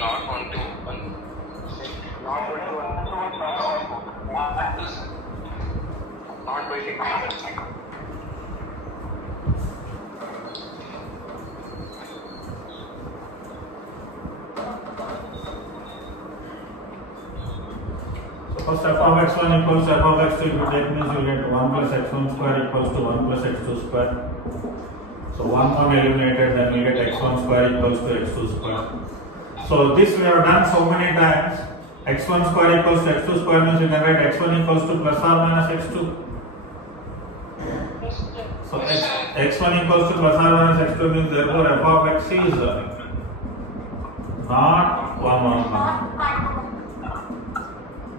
Not 1 to 1. Not 1 to 1. Not by 6. First f of x1 equals f of x2, if you take means you get 1 plus x1 square equals to 1 plus x2 square. So 1 eliminated, then we get x1 square equals to x2 square. So this we have done so many times. x1 square equals to x2 square means you can write x1 equals to plus or minus x2. So x1 equals to plus or minus x2 means therefore f of x is not 1 1 1.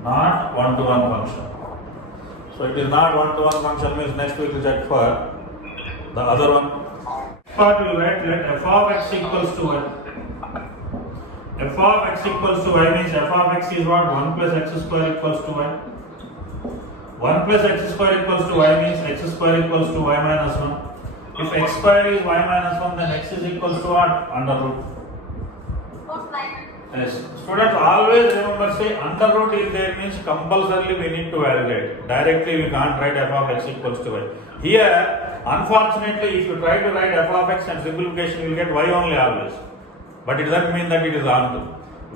Not 1 to 1 function. So it is not 1 to 1 function means next we will check for the other one. Part we will write let f of x equals to y. F of x equals to y means f of x is what? 1 plus x square equals to y. 1 plus x square equals to y means x square equals to y minus 1. If x square is y minus 1 then x is equals to what? Under root. Yes. Students always remember say under root is there means compulsorily we need to validate. Directly we can't write f of x equals to y. Here unfortunately if you try to write f of x and simplification you will get y only always. But it doesn't mean that it is onto.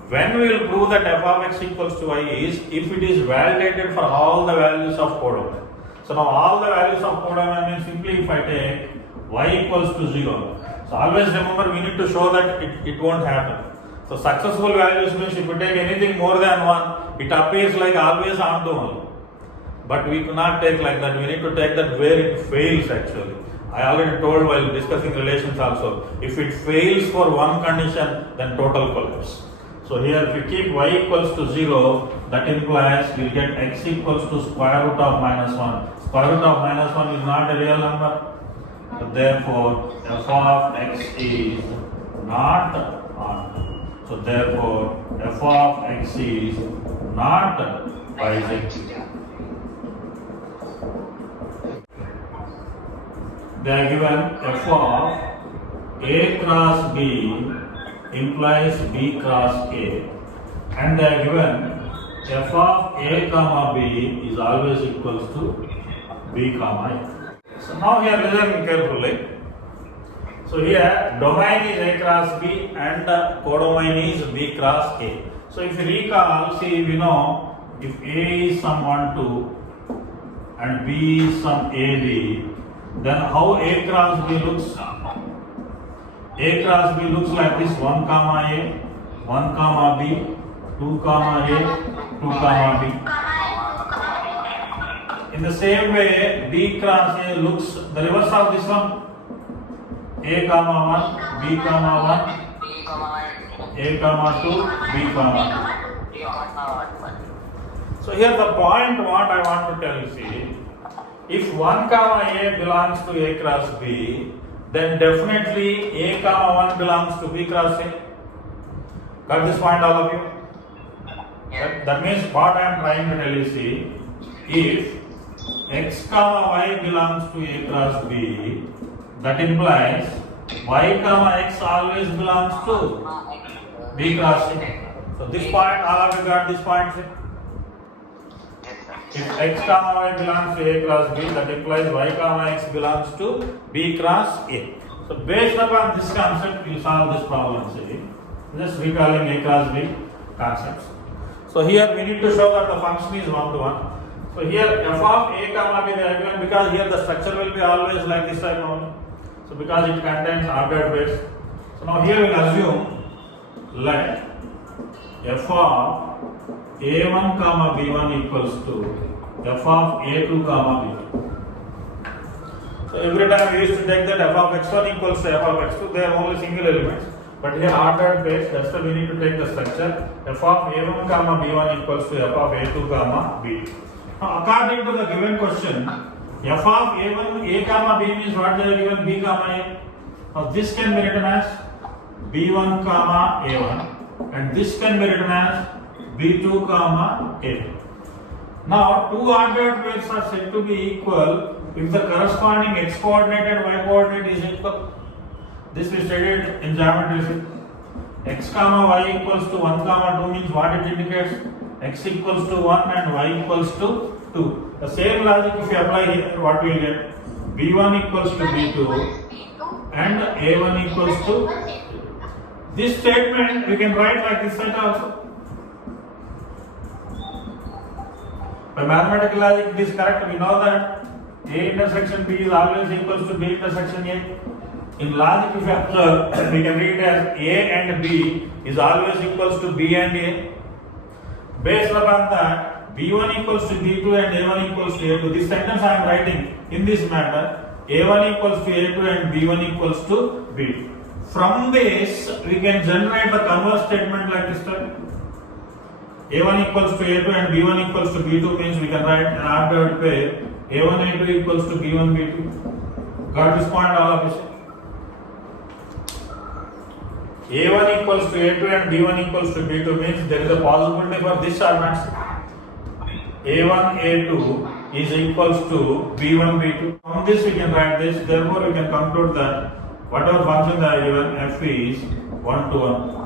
When we will prove that f of x equals to y is if it is validated for all the values of codomain. So now all the values of codomain means simply if I take y equals to 0. So always remember we need to show that it won't happen. So successful values means if you take anything more than 1, it appears like always onto 1. But we cannot take like that. We need to take that where it fails actually. I already told while discussing relations also. If it fails for one condition, then total collapse. So here if we keep y equals to 0, that implies we'll get x equals to square root of minus 1. Square root of minus 1 is not a real number. So therefore, f of x is not onto. So therefore, f of x is not bisected. They are given f of a cross b implies b cross a, and they are given f of a comma b is always equals to b comma a. So now here listen carefully. So here domain is a cross b and codomain is b cross a. So if you recall, see we know if a is some 1 2 and b is some ab, then how a cross b looks? A cross b looks like this: 1 comma a, 1 comma b, 2 comma a, 2 comma b. In the same way, b cross a looks the reverse of this one. A comma 1, B comma 1, A comma 2, B comma 2. So here the point what I want to tell you, see, if 1 comma A belongs to A cross B, then definitely A comma 1 belongs to B cross A. Got this point all of you? That means what I am trying to tell you, see, if x comma y belongs to A cross B, that implies y comma x always belongs to b cross a. So this point, all of you got this point? See? If x comma y belongs to a cross b, that implies y comma x belongs to b cross a. So based upon this concept, you solve this problem. See, just recalling a cross b concepts. So here we need to show that the function is 1 to 1. So here f of a comma b they are given because here the structure will be always like this type only. So because it contains ordered base. So now here we will assume let f of a1 comma b1 equals to f of a2 comma b2. So every time we used to take that f of x1 equals to f of x2, they are only single elements. But here ordered base, that's why we need to take the structure f of a1 comma b1 equals to f of a2 comma b2. Now according to the given question, f of a1 a comma b means what they are given b comma a. Now this can be written as b1 comma a1 and this can be written as b2 comma a. Now two ordered pairs are said to be equal if the corresponding x coordinate and y coordinate is equal. This we studied in geometry. x comma y equals to 1 comma 2 means what it indicates? X equals to 1 and y equals to 2. The same logic if you apply here, what we will get? B1 equals to B2 and A1 equals to. This statement we can write like this side also. By mathematical logic it is correct. We know that A intersection B is always equals to B intersection A. In logic if you observe, we can read it as A and B is always equals to B and A. Based upon that, B1 equals to B2 and A1 equals to A2. This sentence I am writing in this manner. A1 equals to A2 and B1 equals to B2. From this, we can generate the converse statement like this type. A1 equals to A2 and B1 equals to B2 means we can write an ordered pair. A1 A2 equals to B1 B2. Got this point all of you? A1 equals to A2 and B1 equals to B2 means there is a possibility for this format. A1 A2 is equals to B1 B2. From this we can write this. Therefore we can conclude that whatever function they are given f is 1 to 1.